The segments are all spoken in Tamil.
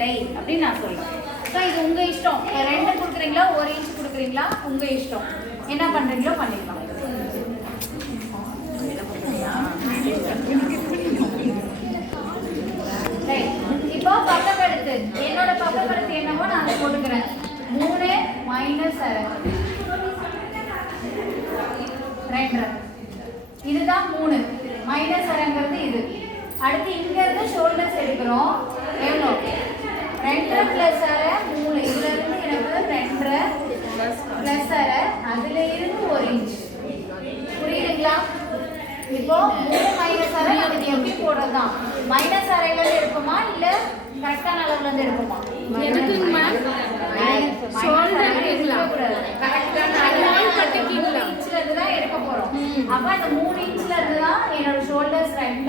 அப்படின்னு நான் சொல்றேன். ஸோ இது உங்க இஷ்டம். 2 கொடுக்குறீங்களா 1 இன்ச் கொடுக்குறீங்களா உங்க இஷ்டம். என்ன பண்றீங்களோ பண்ணிக்கலாம். இப்போ பக்கக்கழுத்து என்னோட பக்கக்கழுத்து என்னவோ நான் அதை போட்டுக்கிறேன். 3 மைனஸ் 2 இதுதான் 3 மைனஸ் 2ங்கிறது இது. அடுத்து இங்க இருந்து ஷோல்டர்ஸ் எடுக்கிறோம். எவ்வளோ 2 பிளஸ் 3 இதுல இருந்து எனக்கு 2 பிளஸ் அதுல இருந்து 1 இன்ச். புரியுதுங்களா? இப்போ 3 மைனஸ் அதுக்கு எப்படி போடுறதுதான் மைனஸ் அரையில இருந்து எடுப்போமா இல்ல கரெக்டான அளவுல இருந்து எடுப்போமா? எதுக்குங்க மேம்? ஷோல்டர் கேக்குறா கரெக்டான இன்ச்ல இருந்து தான் எடுக்க போறோம். அப்ப அந்த 3 இன்ச்ல இருந்து தான் என்னோட ஷோல்டர்ஸ் 2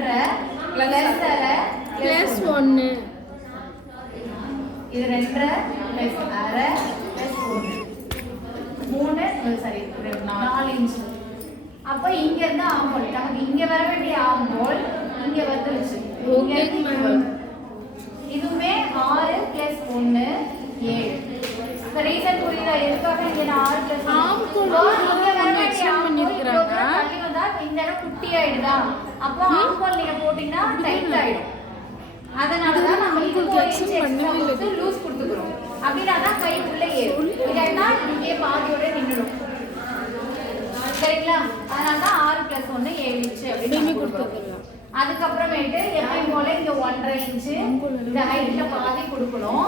பிளஸ் 1 இது 2 பிளஸ் அரை பிளஸ் 3 சாரி 4 இன்ச். அப்ப இங்க இருந்து ஆம்போல் நமக்கு இங்க வர வேண்டிய ஆம்போல் இங்க வந்துருச்சு. இதுவுமே 6 பிளஸ் 1 7. இப்ப ரீசன் புரியுதா? எதுக்காக இங்க நான் 6 பிளஸ் ஆம்போல் இங்க வர வேண்டிய பண்ணிருக்காங்க. தள்ளி வந்தா இந்த இடம் குட்டி ஆயிடுதா? அப்போ ஆம்போல் நீங்க போட்டீங்கன்னா டைட் ஆயிடும். அதனால தான் நம்ம இதுக்கு எக்ஸ்ட்ரா லூஸ் கொடுத்துக்கிறோம். அப்படின்னா தான் கை உள்ள ஏறும். இல்லைன்னா இங்கே பாதியோட நின்றுடும். சரிங்களா? அதனால தான் 6 பிளஸ் 1 7 இன்ச் அப்படின்னு கொடுத்துருக்கோம். அதுக்கப்புறமேட்டு எப்பயும் போல இங்க 1.5 இன்ச் இந்த ஹைட்ல பாதி கொடுக்கணும்.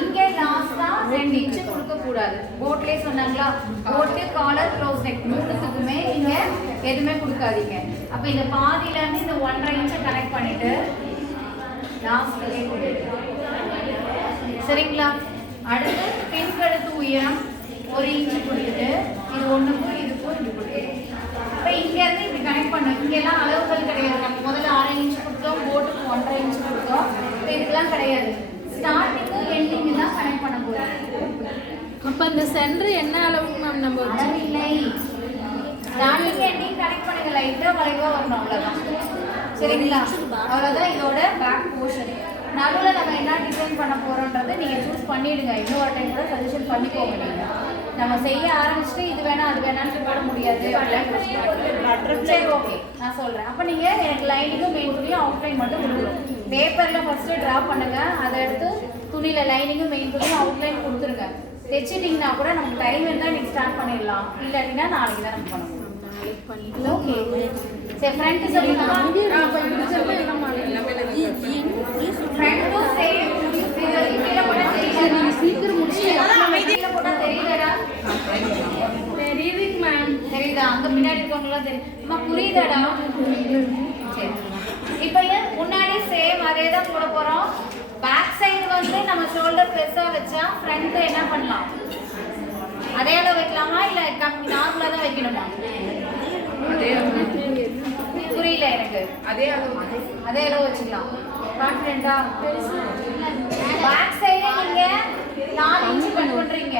இங்க லாஸ்டா 2 இன்ச் கொடுக்க கூடாது. போட்லயே சொன்னாங்களா போட்டு காலர் க்ளோஸ் நெக் மூணுத்துக்குமே நீங்க எதுவுமே கொடுக்காதீங்க. அப்ப இந்த பாதியில இருந்து இந்த 1.5 இன்ச் கனெக்ட் பண்ணிட்டு லாஸ்ட்லயே கொடுங்க. சரிங்களா? அடுத்து பின்கழுத்து உயரம் 1 இன்ச் கொடுத்துட்டு இது ஒண்ணுக்கும் இதுக்கும் இது கொடுக்கணும். இப்போ இங்க இருந்து இப்படி கனெக்ட் பண்ணணும். இங்கெல்லாம் அளவுகள் கிடையாது. நம்ம முதல்ல 6 இன்ச் கொடுத்தோம், போட்டுக்கு 1.5 இன்ச் கொடுத்தோம். இப்போ இதுக்கெல்லாம் கிடையாது. ஸ்டார்டிங்கும் எண்டிங் தான் கனெக்ட் பண்ண போறோம். அப்ப இந்த சென்டர் என்ன அளவுக்கு மேம் நம்ம அளவில்லை. ஸ்டார்டிங் எண்டிங் கனெக்ட் பண்ணுங்க. லைட்டா வளைவா வரணும் அவ்வளவுதான். சரிங்களா? அவ்வளவுதான் இதோட பேக் போர்ஷன். நடுவில் நம்ம என்ன டிசைன் பண்ண போறோம்ன்றதை நீங்க சூஸ் பண்ணிடுங்க. இன்னொரு டைம் கூட சஜஷன் பண்ணிக்கோங்க. நீங்க நம்ம செய்ய ஆரம்பிச்சுட்டு இது வேணா அது வேணான்னு போட முடியாது. சரி ஓகே நான் சொல்றேன். அப்ப நீங்க எனக்கு லைனிங்கும் மெயின் துணியும் அவுட்லைன் மட்டும் கொடுக்கணும். பேப்பர்ல ஃபர்ஸ்ட் டிரா பண்ணுங்க. அதை எடுத்து துணியில லைனிங்கும் மெயின் துணியும் அவுட்லைன் கொடுத்துருங்க. தைச்சிட்டிங்கன்னா கூட நமக்கு டைம் இருந்தால் இன்னைக்கு ஸ்டார்ட் பண்ணிடலாம். இல்லாட்டினா நாளைக்கு தான் நம்ம பண்ண முடியும். ஓகே சரி ஃப்ரண்ட் சொல்லுங்க. ஃப்ரண்ட்டும் சேம் இதுல போட தெரியல. சீக்கிரம் முடிச்சு இதுல போட தெரியலடா. தெரியுதுங்க மேம். தெரியுதா? அங்க பின்னாடி இருக்கவங்களாம் தெரியும். அம்மா புரியுதாடா? சரி இப்போ முன்னாடி சேம் அதே தான் போட போறோம். பேக் சைடு வந்து நம்ம ஷோல்டர் பெருசா வச்சா ஃப்ரண்ட் என்ன பண்ணலாம்? அதே அளவு வைக்கலாமா இல்ல நார்மலா தான் வைக்கணுமா? புரியல எனக்கு. அதே அளவு வச்சுக்கலாம். கான்ஃபிடென்ட்டா? பேக் சைடு நீங்க 4 இன்ச் கட் பண்றீங்க.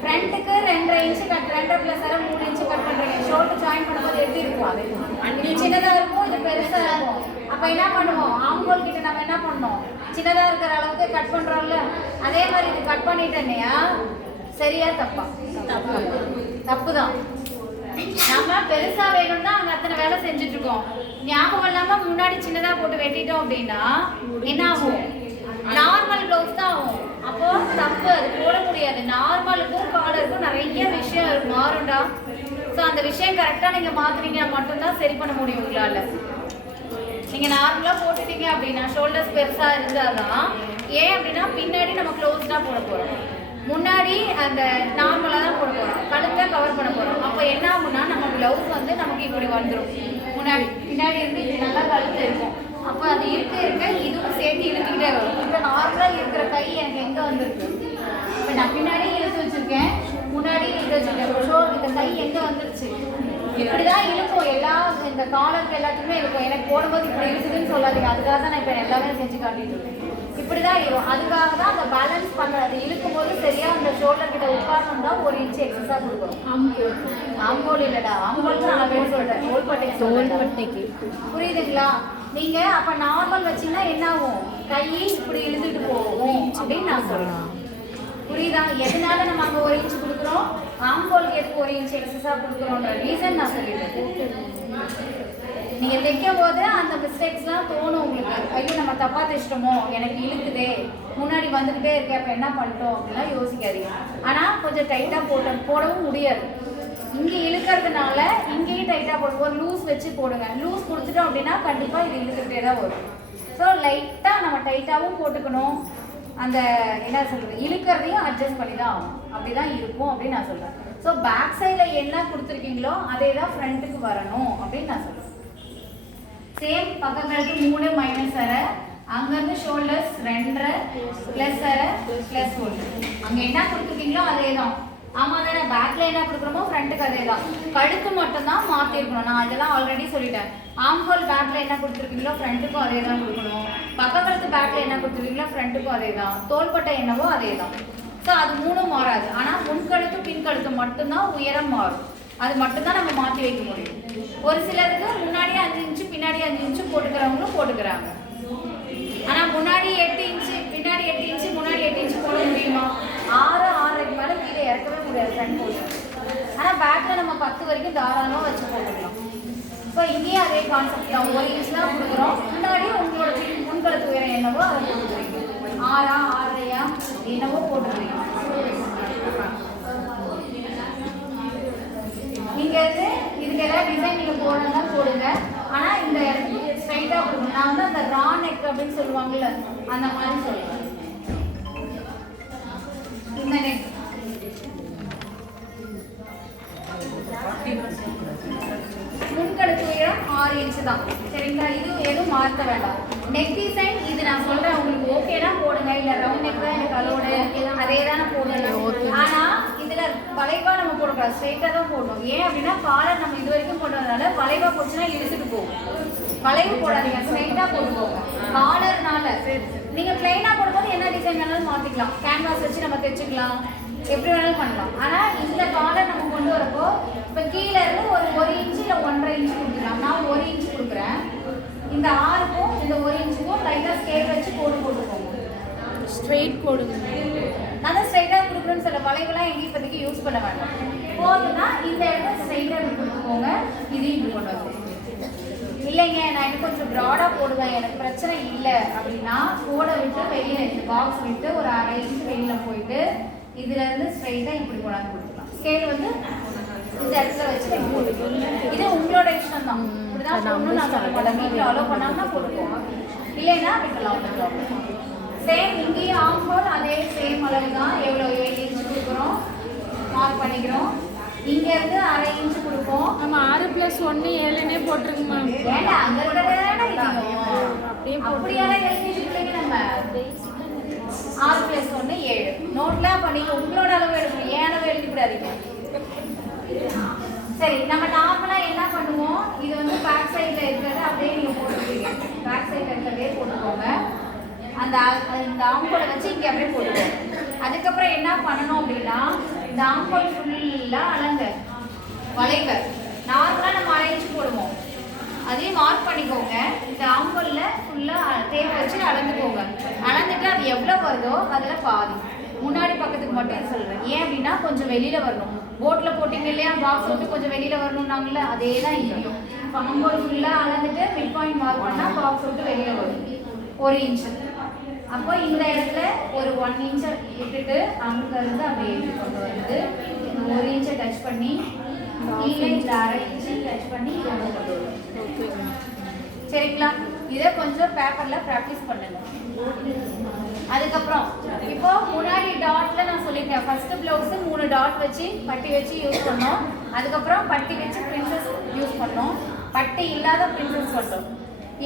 ஃப்ரண்ட்டுக்கு 2.5 inch cut 2 plus 3 inch cut பண்றீங்க. ஷோல்டர் ஜாயின் பண்ணும்போது எப்படி இருக்கும்? இது சின்னதா இருக்கும், இது பெருசா இருக்கும். அப்ப என்ன பண்ணுவோம்? ஆம்போல் கிட்ட நம்ம என்ன பண்ணோம்? சின்னதா இருக்கிற அளவுக்கு கட் பண்றோம்ல. அதே மாதிரி இது கட் பண்ணிட்டேன்னையா சரியா தப்பா? தப்பு தான். நம்ம பெருசா வேணும்னா அங்க அத்தனை வேலை செஞ்சுட்டு இருக்கோம். ஞாபகம் இல்லாம முன்னாடி சின்னதா போட்டு வெட்டிட்டோம் அப்படின்னா என்ன ஆகும்? நார்மல் ப்ளவுஸ் தான் ஆகும். அப்போ தப்பு, அது போட முடியாது. நார்மலுக்கும் காலருக்கும் நிறைய விஷயம் மாறும்டா. ஸோ அந்த விஷயம் கரெக்டா நீங்க மாத்துறீங்கன்னா மட்டும்தான் சரி பண்ண முடியும் உங்களால. நீங்க நார்மலா போட்டுட்டீங்க அப்படின்னா ஷோல்டர்ஸ் பெருசா இருந்தாதான். ஏன் அப்படின்னா பின்னாடி நம்ம க்ளோஸ்டா போட போறோம். முன்னாடி அந்த நார்மலா தான் போட போறோம். கழுத்தை கவர் பண்ண போறோம். அப்போ என்ன ஆகும்னா நம்ம ப்ளவுஸ் வந்து நமக்கு இப்படி வந்துடும். முன்னாடி பின்னாடி இருந்து இப்படி நல்லா கழுத்து இருக்கும். அப்போ அது இருக்க இதுவும் சேர்த்து இழுத்துக்கிட்டே வரும். இப்போ நார்மலா இருக்கிற கை எனக்கு எங்க வந்துருக்கு? இப்போ நான் பின்னாடி இழுத்து வச்சிருக்கேன், முன்னாடி இழுத்து வச்சிருக்கேன். ஸோ இந்த கை எங்க வந்துருச்சு? இப்படிதான் இழுக்கும். இந்த காலருக்கு எல்லாத்துக்குமே இருக்கும். எனக்கு போடும்போது இப்படி இருக்குதுன்னு சொல்லாதீங்க. அதுக்காக தான் நான் இப்போ எல்லாமே செஞ்சு காட்டிட்டு இருக்கேன். இப்படிதான் இருக்கும். அதுக்காக தான் அந்த பேலன்ஸ் பண்றது. இழுக்கும் போது சரியா அந்த ஷோல்டர் கிட்ட உட்காரணும். வந்தா 1 இன்ச் எக்ஸஸா கொடுக்கணும். ஆம்பூர் ஆம்போல் இல்லடா, ஆம்போல் அளவே சொல்றேன், தோள்பட்டைக்கு புரியுதுங்களா? நீங்க அப்ப நார்மல் வச்சீங்கன்னா என்ன ஆகும், கை இப்படி இழுத்துட்டு போகும் அப்படின்னு நான் சொல்றேன். புரியுதா? எதனால நம்ம அங்க 1 இன்ச் கொடுக்குறோம், ஆம்போலுக்கு எதுக்கு 1 இன்ச் எக்ஸஸா கொடுக்குறோன்ற ரீசன் நான் சொல்லிடுறேன். நீங்க தைக்கும் போது அந்த மிஸ்டேக்ஸ்லாம் தோணும் உங்களுக்கு, ஐயோ நம்ம தப்பா தைச்சிட்டோமோ, எனக்கு இழுக்குதே, முன்னாடி வந்துகிட்டே இருக்கே, அப்ப என்ன பண்ணிட்டோம் அப்படிலாம் யோசிக்காதீங்க. ஆனா கொஞ்சம் டைட்டா போடவும் முடியாது. இங்க இழுக்கிறதுனால இங்கேயும் டைட்டா போடுங்க, ஒரு லூஸ் வச்சு போடுங்க. லூஸ் கொடுத்துட்டோம் அப்படின்னா கண்டிப்பா இது இழுத்துக்கிட்டே தான் வரும். ஸோ லைட்டா நம்ம டைட்டாவும் போட்டுக்கணும், அந்த என்ன சொல்றது இழுக்கிறதையும் அட்ஜஸ்ட் பண்ணி தான் ஆகும், அப்படிதான் இருக்கும் அப்படின்னு நான் சொல்றேன். ஸோ பேக் சைடில் என்ன கொடுத்துருக்கீங்களோ அதே தான் ஃப்ரண்ட்டுக்கு வரணும் அப்படின்னு நான் சொல்றேன். சேம் பக்கங்களுக்கு 3 மைனஸ் அரை, அங்கேருந்து ஷோல்டர்ஸ் 2.5 ப்ளஸ் அரை ப்ளஸ் 1. அங்கே என்ன கொடுத்துருக்கீங்களோ அதே தான். ஆமாம் தானே, பேக்கில் என்ன கொடுக்குறோமோ ஃப்ரண்ட்டுக்கு அதே தான். கழுத்து மட்டும்தான் மாற்றிருக்கணும், நான் இதெல்லாம் ஆல்ரெடி சொல்லிட்டேன். ஆம்ஹோல் பேக்கில் என்ன கொடுத்துருக்கீங்களோ ஃப்ரண்ட்டுக்கும் அதே தான் கொடுக்கணும். பக்கக்கழுத்து பேக்கில் என்ன கொடுத்துருக்கீங்களோ ஃப்ரண்ட்டுக்கும் அதே தான். தோள்பட்டை என்னவோ அதே தான். ஸோ அது 3 மாறாது. ஆனால் முன்கழுத்து பின்கழுத்து மட்டும்தான் உயரம் மாறும், அது மட்டும்தான் நம்ம மாற்றி வைக்க முடியும். ஒரு சிலருக்கு முன்னாடி 5 இன்ச்சு பின்னாடி 5 இன்ச்சு போட்டுக்கிறவங்களும் போட்டுக்கிறாங்க. ஆனால் முன்னாடி 8 இன்ச்சு பின்னாடி 8 இன்ச்சு முன்னாடி 8 இன்ச்சு போட முடியுமா? 6-6.5 மேலே கீழே இறக்கவே முடியாது ஃப்ரண்ட் போர்ஷன். ஆனால் பேக்கில் நம்ம 10 வரைக்கும் தாராளமாக வச்சு போட்டுக்கலாம். ஸோ இங்கேயும் அதே கான்செப்ட் தான், 1 இன்ச் தான் கொடுக்குறோம். முன்னாடி உங்களோட முன்கழுத்து உயரம் என்னவோ அதை போட்டுக்கிறீங்க, 6-6.5 என்னவோ போட்டுக்கிறீங்க. நீங்க இதுக்கு ஏதாவது டிசைன் நீங்க போடுறதா போடுங்க, ஆனா இந்த ஸ்ட்ரைட்டா கொடுங்க. நான் வந்து அந்த ரா நெக் அப்படின்னு சொல்லுவாங்கல்ல அந்த மாதிரி சொல்லுவேன். இந்த நெக் முன்கழுத்து உயரம் 6 இன்ச்சு தான், சரிங்களா? இது எதுவும் மாற்ற வேண்டாம். நெக் டிசைன் இது நான் சொல்றேன், உங்களுக்கு ஓகேனா போடுங்க, இல்ல ரவுண்ட் நெக் தான் எனக்கு அலோடு அதே தான் போடுங்க. ஆனா இதுல வளைவா நம்ம போடக்கூடாது, ஸ்ட்ரைட்டா தான் போடணும். ஏன் அப்படின்னா காலர் நம்ம இது வரைக்கும் போடுறதுனால வளைவா போச்சுன்னா இழுத்துட்டு போகும். வளைவு போடாதீங்க, ஸ்ட்ரைட்டா போட்டுக்கோங்க. காலர்னால நீங்க பிளைனா போடும்போது என்ன டிசைன் வேணாலும் மாத்திக்கலாம், கேன்வாஸ் வச்சு நம்ம தைச்சுக்கலாம், எப்படி வேணாலும் பண்ணலாம். ஆனா இந்த காலர் நம்ம கொண்டு வரப்போ இப்போ கீழே இருந்து ஒரு 1 இன்ச்சு இல்லை 1.5 இன்ச்சு கொடுக்கலாம். நான் 1 இன்ச்சு கொடுக்குறேன். இந்த 6க்கும் இந்த 1 இன்ச்சுக்கும் லைட்டாக ஸ்கேல் வச்சு போட்டுக்கோங்க. ஸ்ட்ரெயிட் போடுங்க. நான் தான் ஸ்ட்ரைட்டாக கொடுக்குறேன்னு சொல்ல, வளைவுலாம் எங்கேயும் இப்போதைக்கு யூஸ் பண்ண வேண்டாம். போதுன்னா இந்த இடத்துல ஸ்ட்ரைட்டாக கொடுத்துக்கோங்க, இதையும் இப்படி கொண்டு வந்து. இல்லைங்க நான் எனக்கு கொஞ்சம் ப்ராடாக போடுவேன், எனக்கு பிரச்சனை இல்லை அப்படின்னா கோடை விட்டு வெளியில் இந்த பாக்ஸ் விட்டு ஒரு 1/2 இன்ச்சு வெளியில் போயிட்டு இதுலேருந்து ஸ்ட்ரைட்டாக இப்படி கொண்டாந்து கொடுத்துக்கலாம். ஸ்கேல் வந்து இந்த இடத்துல வச்சு போட்டுக்கலாம். இது உங்களோட இஷ்டம் தான், இப்படிதான் போடணும்னு நான் சொல்ல மாட்டேன். வீட்டில் அலோவ் பண்ணாங்கன்னா போட்டுக்கோங்க, இல்லைன்னா விட்டுலாம். சேம் இங்கேயும் ஆம்போல் அதே சேம் அளவு தான். எவ்வளோ 7 இன்ச்சு கொடுக்குறோம், மார்க் பண்ணிக்கிறோம். இங்கேருந்து 1/2 இன்ச்சு கொடுப்போம். நம்ம 6+1 7னே போட்டிருக்கு மேம். ஏன்னா அங்கே இருக்கிறதான அப்படியெல்லாம் எழுதிட்டு நம்ம 6+1 7 நோட்லாம் பண்ணி உங்களோட அளவு எடுக்கணும், ஏன் அளவு எழுதிக்கூடாதீங்க. சரி, நம்ம நார்மலா என்ன பண்ணுவோம், இது வந்து பேக் சைட்ல இருக்கிறது அப்படியே நீங்க போட்டுருக்கீங்க, பேக் சைட்ல இருக்கிறதே போட்டுக்கோங்க. அந்த ஆம்போலை வச்சு இங்கே அப்படியே போட்டுக்கோங்க. அதுக்கப்புறம் என்ன பண்ணணும் அப்படின்னா இந்த ஆம்போல் ஃபுல்லாக அளங்க, வளைங்க. நார்மலாக நம்ம 1/2 இன்ச்சு போடுவோம், அதையும் மார்க் பண்ணிக்கோங்க. இந்த ஆம்போலில் ஃபுல்லாக டேப் வச்சு அளந்துக்கோங்க. அளந்துட்டு அது எவ்வளோ வருதோ அதில் பாதி முன்னாடி பக்கத்துக்கு மட்டும் இது சொல்கிறேன். ஏன் அப்படின்னா கொஞ்சம் வெளியில் வரணும். போட்டில் போட்டிங்க இல்லையா, பாக்ஸ் விட்டு கொஞ்சம் வெளியில் வரணும்னாங்களே, அதே தான் இங்கேயும். இப்போ ஆம்போல் ஃபுல்லாக அளந்துட்டு மிட் பாயிண்ட் மார்க் பண்ணால் பாக்ஸ் விட்டு வெளியில் வரும் 1 இன்ச்சு. அப்போ இந்த இடத்துல ஒரு 1 இன்ச்சை விட்டுட்டு அங்கேருந்து அப்படியே கொண்டு வந்து 1 இன்ச்சை டச் பண்ணி கீழே இந்த 1/2 இன்ச்சு டச் பண்ணி கொண்டு வரும். சரிங்களா? இதை கொஞ்சம் பேப்பரில் ப்ராக்டிஸ் பண்ணுங்க. அதுக்கப்புறம் இப்போ முன்னாடி டாட்ல நான் சொல்லியிருக்கேன், ஃபர்ஸ்ட் பிளவுஸ் 3 டாட் வச்சு பட்டி வச்சு யூஸ் பண்ணோம். அதுக்கப்புறம் பட்டி வச்சு பிரின்சஸ் யூஸ் பண்ணோம், பட்டி இல்லாத பிரின்சஸ் பண்ணோம்.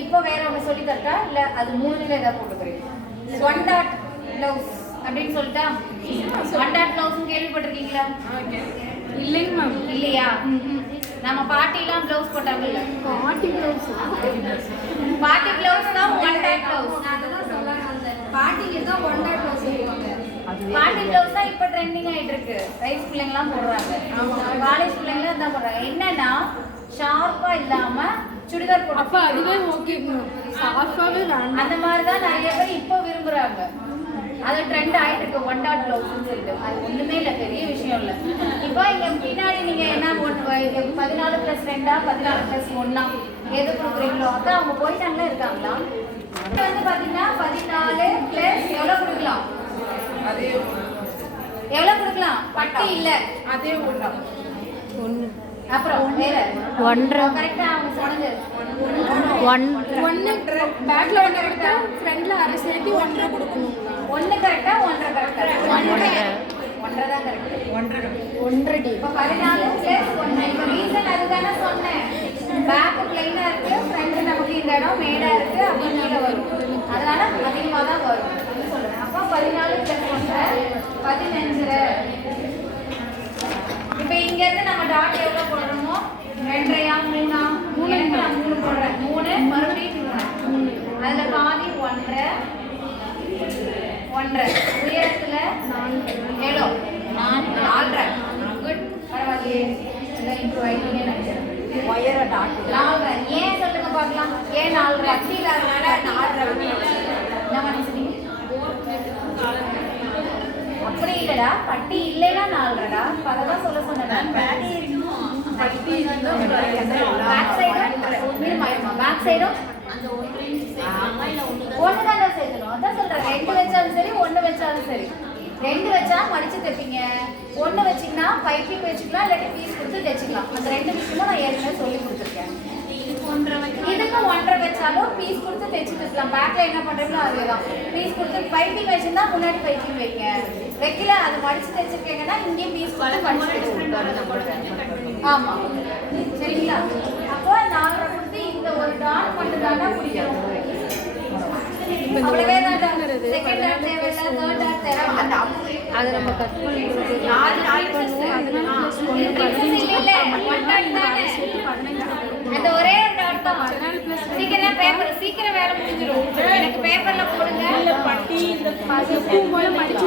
இப்போ வேற ஒன்று சொல்லி தரட்டா, இல்லை அது 3ல ஏதாவது போட்டுக்கிறீங்க? 1 டாட் பிளவுஸ் அப்படின்னு சொல்லிட்டா, 1 டாட் பிளவுஸ் கேள்விப்பட்டிருக்கீங்களா? இல்லைங்க மேம். இல்லையா? நம்ம பாட்டிலாம் பிளவுஸ் போட்டாங்கல்ல, பாட்டி பிளவுஸ் தான் 1 டாட் பிளவுஸ். பாட்டிக்கு தான் 1 டாட் பிளவுஸ் செய்வாங்க. பாட்டி ப்ளவுஸ் தான் இப்போ ட்ரெண்டிங் ஆயிட்டு இருக்கு. ரைஸ் பிள்ளைங்கலாம் போடுறாங்க, காலேஜ் பிள்ளைங்களாம் தான் போடுறாங்க. என்னன்னா ஷார்ப்பா இல்லாம சுடிதார் போட்டு அப்ப அதுவே ஓகே, ஷார்ப்பாவே வேண்டாம். அந்த மாதிரி தான் நிறைய பேர் இப்போ விரும்புறாங்க. அது ட்ரெண்ட் ஆயிட்டு இருக்கு. 1 டாட் ப்ளவுஸ்னு சொல்லிட்டு அது ஒண்ணுமே இல்லை, பெரிய விஷயம் இல்லை. இப்போ இங்க பின்னாடி நீங்க என்ன 14+2 14+1 எது கொடுக்குறீங்களோ அதான் அவங்க போயிட்டாங்களா இருக்காங்களா? இது வந்து பாத்தீங்கன்னா 14 பிளஸ் எவ்வளவு கொடுக்கலாம்? எவ்வளவு கொடுக்கலாம்? பட்டி இல்ல அதே ஒண்ணு. அப்புறம் வேற 1.5 கரெக்ட்டா அவங்க சொன்னது 1 பேக்ல 1 கரெக்ட்டா, ஃப்ரண்ட்ல அரை சேர்த்து 1.5 கொடுக்கணும். 1 கரெக்ட்டா 1.5 கரெக்ட்டா? 1.5 தான் கரெக்ட். 1.5 இப்போ 14 பிளஸ் 1. இப்போ ரீசன் அதுதானே சொன்னேன். பேக் பிளைனா இருக்கு, ஃப்ரண்ட் நமக்கு இந்த இடம் மேடா இருக்கு, அப்படி கீழே வரும். அதனால அதிகமாக தான் வரும் சொல்றேன். அப்போ 14 பிளஸ் 1 15. இப்போ இங்க இருந்து நம்ம டாட் எவ்வளவு போடுறோமோ 2.5 3 நான் 3 போடுறேன். 3 மறுபடியும் 3. அதுல பாதி 1.5 உயரத்துல 4 4.5. குட், பரவாயில்லையே, எல்லாம் இம்ப்ரூவ் ஆயிட்டீங்க நினைக்கிறேன். உயர டாட் 4. ஏன் சொல்லுங்க பார்க்கலாம், ஏன் 4 அடியில அதனால 4.5 என்ன மனசுங்க? அப்படி இல்லடா, பட்டி இல்லைன்னா 4.5டா. அதெல்லாம் சொல்ல சொன்னேன். பேக் சைடும் ஒன்று தானே சேர்க்கணும். அதான் சொல்கிறேன், 2 வச்சாலும் சரி 1 வச்சாலும் சரி. 2 வச்சா மடிச்சு தைப்பீங்க, 1 வச்சிங்கன்னா பைப்பிங் வச்சுக்கலாம், இல்லாட்டி பீஸ் கொடுத்து தைச்சிக்கலாம். அந்த 2 விஷயமும் நான் ஏற்கனவே சொல்லி கொடுத்துருக்கேன். இதுக்கும் 1.5 வச்சாலும் பீஸ் கொடுத்து தைச்சு தைக்கலாம். பேக்ல என்ன பண்றீங்களோ அதேதான். பீஸ் கொடுத்து பைப்பிங் வச்சிருந்தா முன்னாடி பைப்பிங் வைங்க, வைக்கல அது மடிச்சு தைச்சிருக்கீங்கன்னா இங்கேயும் பீஸ் கொடுத்து மடிச்சு. ஆமா, சரிங்களா? அப்போ 4 கொடுத்து இந்த ஒரு டாட் மட்டும் தாண்டா பிடிக்கும். அவ்வளவே தான். செகண்ட் டாட் தேவையில்ல, தேர்ட் டாட் தேவை. அதை நம்ம கட் பண்ணிடுறது 4 பண்ணுவோம். அதனால அந்த ஒரே டாட் தான். சீக்கிரம் பேப்பர், சீக்கிரம் வேலை முடிஞ்சிடும். எனக்கு பேப்பர்ல போடுங்க. பட்டி இந்த பூ போல மடிச்சு